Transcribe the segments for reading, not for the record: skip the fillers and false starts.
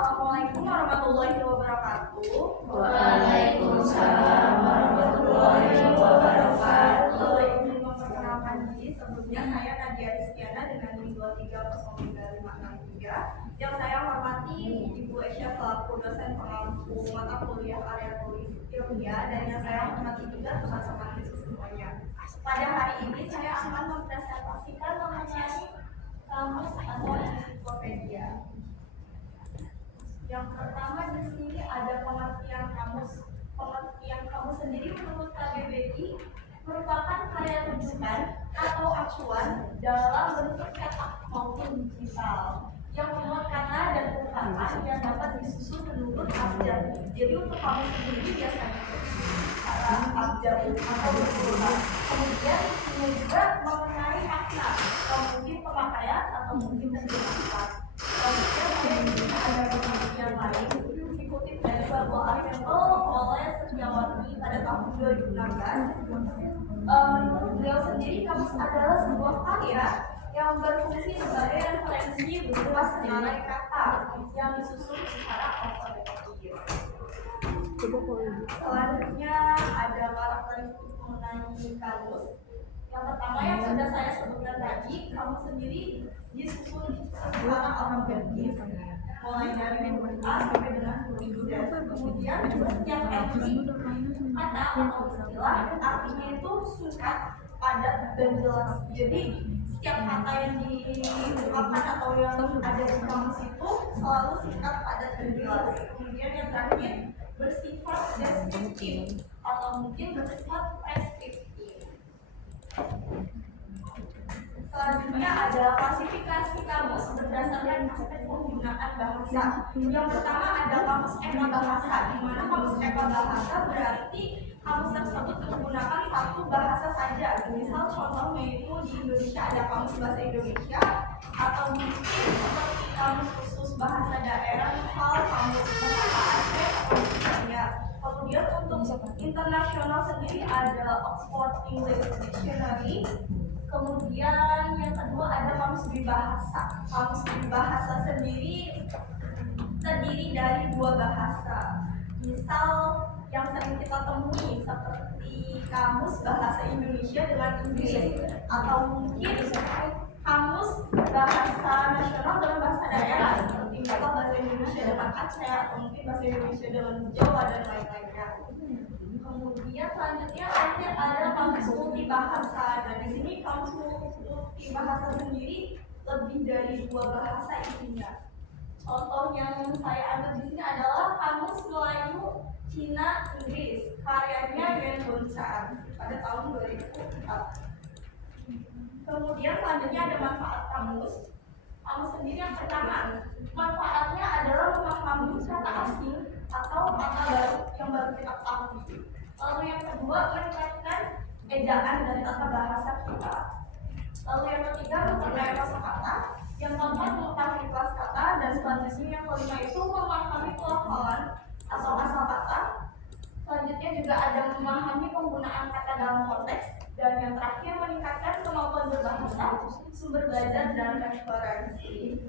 Assalamualaikum warahmatullahi wabarakatuh. Waalaikumsalam warahmatullahi wabarakatuh. Izin memperkenalkan diri, sebelumnya saya Nadia Rizkiana dengan NIM 23035563 yang saya hormati Ibu Esya selaku dosen pengampu mata kuliah area tulis ilmiah dan yang saya hormati juga teman-teman di semuanya. Pada hari ini saya akan mempresentasikan mengenai kamus atau ensiklopedia. Yang pertama di sini ada pengertian kamus. Pengertian kamus sendiri menurut KBBI merupakan karya rujukan atau acuan dalam bentuk cetak maupun digital yang memuat kata dan ungkapan yang dapat disusun menurut abjad. Jadi untuk kamus sendiri biasanya secara abjad atau berurutan. Kemudian isinya juga mengenai makna, atau mungkin pemakaian atau mungkin penjelasan. Kemudian ada penelitian lain dikutip dari sebuah artikel oleh Setiawati pada tahun 2016. Menurut beliau sendiri, kamus adalah sebuah karya yang berfungsi sebagai referensi berupa senilai kata yang disusun secara alfabetik. Selanjutnya ada karakteristik mengenai kamus. Yang pertama yang sudah saya sebutkan tadi, kamus sendiri disusun secara alfabetis, mulai dari huruf A sampai dengan huruf Z. Kemudian setiap entry kata atau istilah artinya itu singkat, padat, dan jelas. Jadi setiap kata yang diungkapkan atau yang ada di kamus itu selalu singkat, padat, dan jelas. Kemudian yang terakhir bersifat deskriptif atau mungkin bersifat preskriptif. Selanjutnya ada klasifikasi kamus berdasarkan aspek penggunaan bahasa. Yang pertama ada kamus eka bahasa, di mana kamus eka bahasa berarti kamus tersebut menggunakan satu bahasa saja. Misal contohnya itu di Indonesia ada kamus bahasa Indonesia, atau mungkin seperti kamus khusus bahasa daerah, misal kamus bahasa Aceh atau misalnya. Kemudian untuk internasional sendiri ada Oxford English Dictionary. Kemudian yang kedua ada kamus peribahasa. Kamus peribahasa sendiri terdiri dari dua bahasa. Misal yang sering kita temui seperti kamus bahasa Indonesia dengan Inggris, atau mungkin kamus bahasa nasional dengan bahasa daerah seperti misal bahasa Indonesia dengan Aceh atau mungkin bahasa Indonesia dengan Jawa dan lain-lainnya. Kemudian selanjutnya ada kamus multibahasa. Dan di sini kamus multibahasa sendiri lebih dari dua bahasa isinya. Contoh yang saya ambil di sini adalah kamus Melayu, Cina, Inggris, karyanya Yuan Gongchan pada tahun 2004. Kemudian selanjutnya ada manfaat kamus. Kamus sendiri yang pertama, manfaatnya adalah memahami kata asing atau kata baru yang baru kita ketahui. Lalu yang kedua, meningkatkan ejaan dan tata bahasa kita. Lalu yang ketiga, memperkaya kosakata. Yang keempat, mengetahui kelas kata. Dan selanjutnya yang kelima itu memahami pelafalan atau asal kata. Selanjutnya juga ada memahami penggunaan kata dalam konteks. Dan yang terakhir, meningkatkan kemampuan berbahasa, sumber belajar, dan referensi.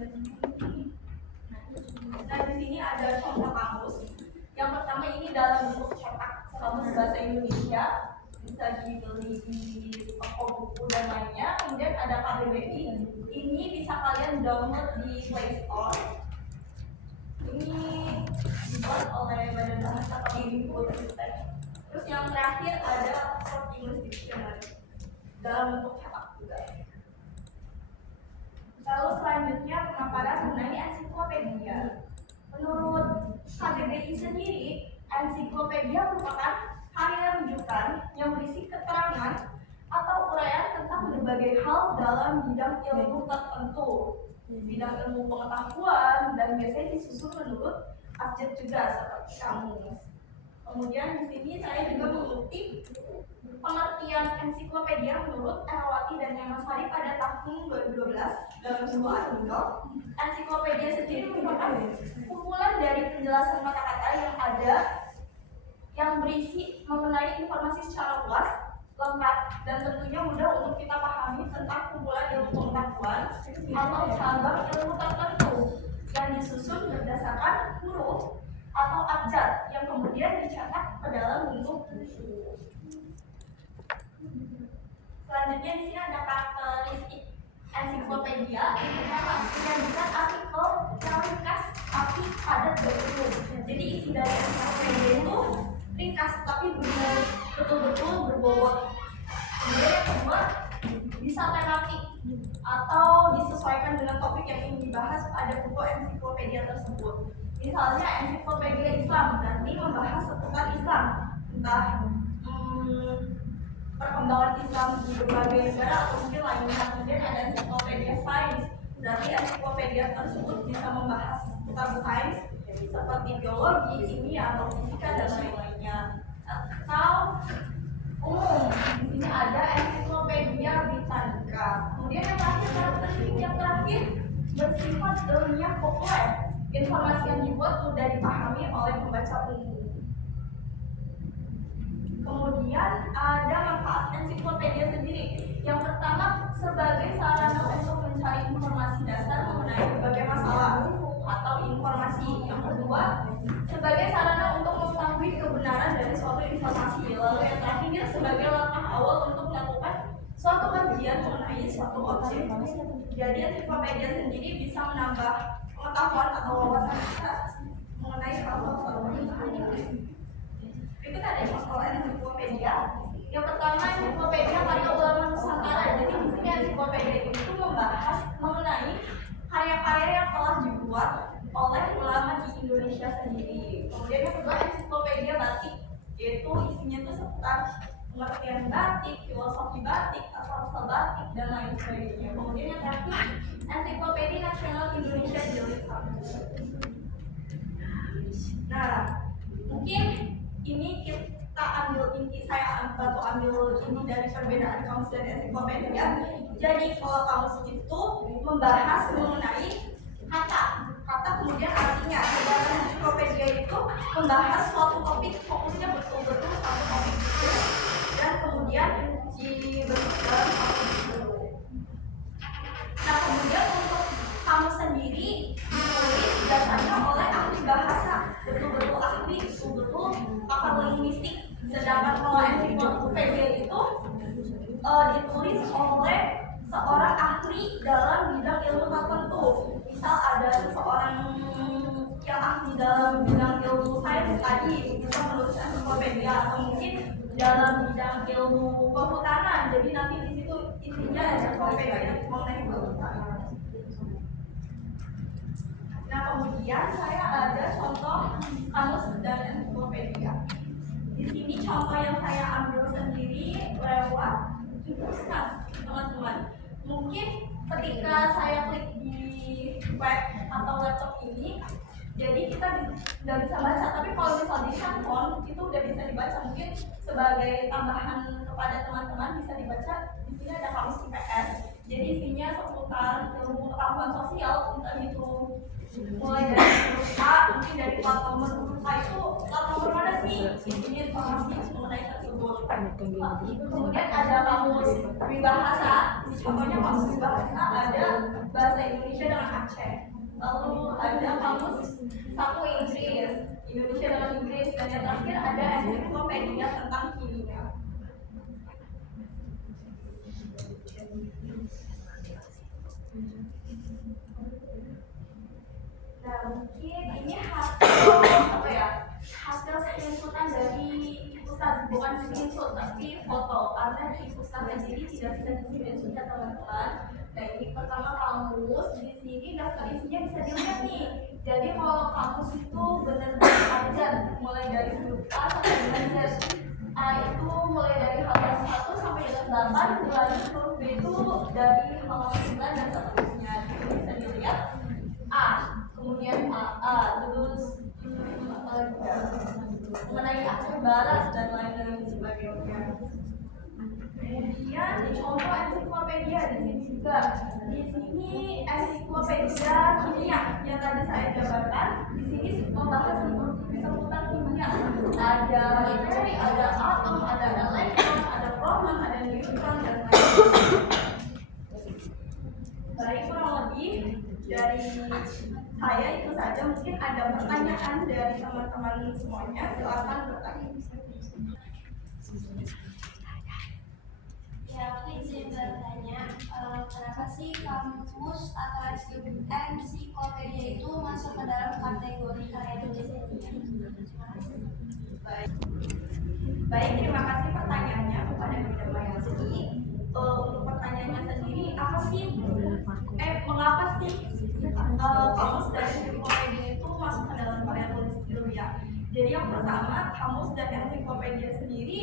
Nah, di sini ada contoh kamus. Yang pertama ini dalam bentuk cetak kamus bahasa Indonesia, bisa dibeli di toko buku dan lainnya. Kemudian ada KBBI, ini bisa kalian download di Play Store. Ini dibuat oleh Badan Bahasa Kemendikbudristek. Terus yang terakhir ada Oxford English Dictionary dalam bentuk cetak juga. Lalu selanjutnya pemaparan mengenai ensiklopedia. Menurut KBBI sendiri, ensiklopedia merupakan karya rujukan yang berisi keterangan atau uraian tentang berbagai hal dalam bidang ilmu tertentu, bidang ilmu pengetahuan, dan biasanya disusun menurut abjad juga seperti kamus. Kemudian di sini saya juga mengutip pengertian ensiklopedia menurut Erawati dan Yamasari pada tahun 2012 dalam sebuah artikel. Ensiklopedia sendiri merupakan kumpulan dari penjelasan kata-kata yang ada yang berisi mengenai informasi secara luas, lengkap, dan tentunya mudah untuk kita pahami tentang kumpulan ilmu pengetahuan atau cabang ilmu tertentu. yang disusun berdasarkan huruf atau abjad yang kemudian dicetak ke dalam bentuk buku. Selanjutnya di sini ada karakteristik ensiklopedia. Yang pertama, menyajikan artikel yang ringkas tapi padat berhubung. Jadi isi dari ensiklopedia itu ringkas tapi betul-betul berbobot. Kemudian yang kedua, bisa tematik atau disesuaikan dengan topik yang ingin dibahas pada buku ensiklopedia tersebut. Misalnya ensiklopedia Islam nanti membahas seputar Islam, entah perkembangan Islam di berbagai negara atau mungkin lainnya. Kemudian ada ensiklopedia sains, berarti ensiklopedia tersebut bisa membahas seputar sains seperti biologi, kimia, atau fisika dan lain-lainnya. Atau umum, di sini ada ensiklopedia Britannica. Kemudian yang terakhir, karakteristik yang terakhir bersifat ilmiah populer. Informasi yang dibuat mudah dipahami oleh pembaca umum. Kemudian ada manfaat ensiklopedia sendiri. Yang pertama, sebagai sarana untuk mencari informasi dasar mengenai berbagai masalah atau informasi. Yang kedua, sebagai sarana untuk mengetahui kebenaran dari suatu informasi. Lalu yang terakhir, sebagai langkah awal untuk melakukan suatu kajian mengenai suatu objek. Jadi ensiklopedia sendiri bisa menambah pengetahuan atau wawasan kita mengenai suatu itu ada contoh ensiklopedia. Yang pertama, ensiklopedia Karya Ulama Nusantara. Jadi di sini ensiklopedia itu membahas mengenai karya-karya yang telah dibuat oleh ulama di Indonesia sendiri. Kemudian yang kedua, ensiklopedia batik, yaitu isinya itu seputar pengertian batik, filosofi batik, asal-usul batik, dan lain sebagainya. Kemudian yang terakhir, ensiklopedia nasional Indonesia jilid 1. Nah, mungkin ini kita ambil inti, saya ambil inti dari perbedaan kamus dan ensiklopedia. Jadi kalau kamus itu membahas mengenai kata kemudian artinya, sedangkan ensiklopedia itu membahas suatu topik, fokusnya betul-betul satu topik dan kemudian dibentuk dalam satu buku. Nah, kemudian untuk kamus sendiri ditulis biasanya oleh ahli bahasa, betul-betul ahli, betul-betul pakar linguistik. Sedangkan kalau ensiklopedia itu ditulis oleh seorang ahli dalam bidang ilmu tertentu. Misal ada seseorang yang ahli dalam bidang ilmu sains tadi bisa menulis ensiklopedia, atau mungkin dalam bidang ilmu kehutanan. Jadi nanti di situ intinya ensiklopedia mengenai kehutanan. Nah, kemudian saya ada contoh kamus dan ensiklopedia. Di sini contoh yang saya ambil sendiri lewat Puskas, teman-teman. Mungkin ketika saya klik di web atau laptop ini, jadi kita nggak bisa baca. Tapi kalau misalnya di handphone itu udah bisa dibaca. Mungkin sebagai tambahan kepada teman-teman bisa dibaca. Di sini ada kamus IPS. Jadi isinya seputar ilmu pengetahuan sosial, entah itu mulai dari huruf A, mungkin dari plat nomor huruf A itu plat nomor mana sih, isinya informasi mengenai tersebut. Kemudian ada kamus peribahasa, contohnya kamus peribahasa ada bahasa Indonesia dengan Aceh. Lalu ada kamus saku Inggris, Indonesia dengan Inggris, dan yang terakhir ada ensiklopedia tentang kimia. Nah, mungkin ini hasil screenshotan dari Puskas, bukan screenshot tapi foto, karena di Puskas sendiri tidak bisa di screenshot ya teman-teman. Nah, ini pertama kamus, di sini daftar isinya bisa dilihat nih. Jadi kalau kamus itu benar-benar abjad, mulai dari huruf A sampai dengan Z. A itu mulai dari halaman 1 sampai dengan 8, kemudian huruf B itu dari halaman 9 dan seterusnya. Jadi bisa dilihat A, kemudian A, terus mengenai Aceh Barat dan lain-lain sebagainya. Kemudian contoh ensiklopedia di sini juga. Di sini ensiklopedia kimia yang tadi saya jabarkan. Di sini membahas seputar kimia. Ada materi, ada atom, ada elektron, ada proton, ada neutron dan lain-lain. Baik, kurang lebih Dari saya itu saja. Mungkin ada pertanyaan dari teman-teman semuanya, silakan bertanya. Ya, aku izin bertanya, kenapa sih kampus atau ensiklopedia itu masuk ke dalam kategori karya tulis ilmiah? Baik, terima kasih pertanyaannya kepada Bunda Mayasri. Untuk pertanyaannya sendiri, mengapa sih kamus dan ensiklopedia itu masuk ke dalam karya tulis ilmiah? Jadi yang pertama, kamus dan ensiklopedia sendiri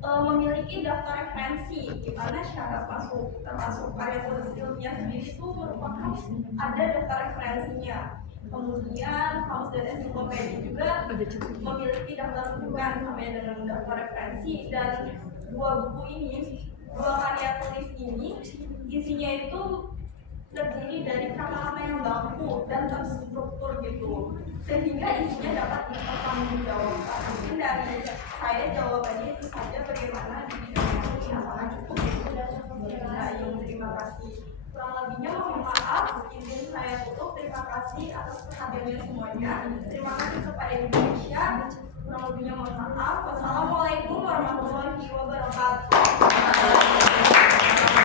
memiliki daftar referensi, di mana syarat masuk termasuk karya tulis ilmiah sendiri itu merupakan ada daftar referensinya. Kemudian kamus dan ensiklopedia juga memiliki daftar rujukan sampai dengan daftar referensi, dan dua karya tulis ini isinya itu terdiri dari kata-kata yang baku dan terstruktur gitu, sehingga isinya dapat dipertanggungjawabkan. Mungkin dari saya jawabannya itu saja. Bagaimana di bidang ini, apakah cukup? Sudah cukup. Baik, terima kasih. Kurang lebihnya mohon maaf, izin saya tutup. Terima kasih atas perhatiannya semuanya. Terima kasih kepada Indonesia. Kurang lebihnya mohon maaf. Wassalamualaikum warahmatullahi wabarakatuh.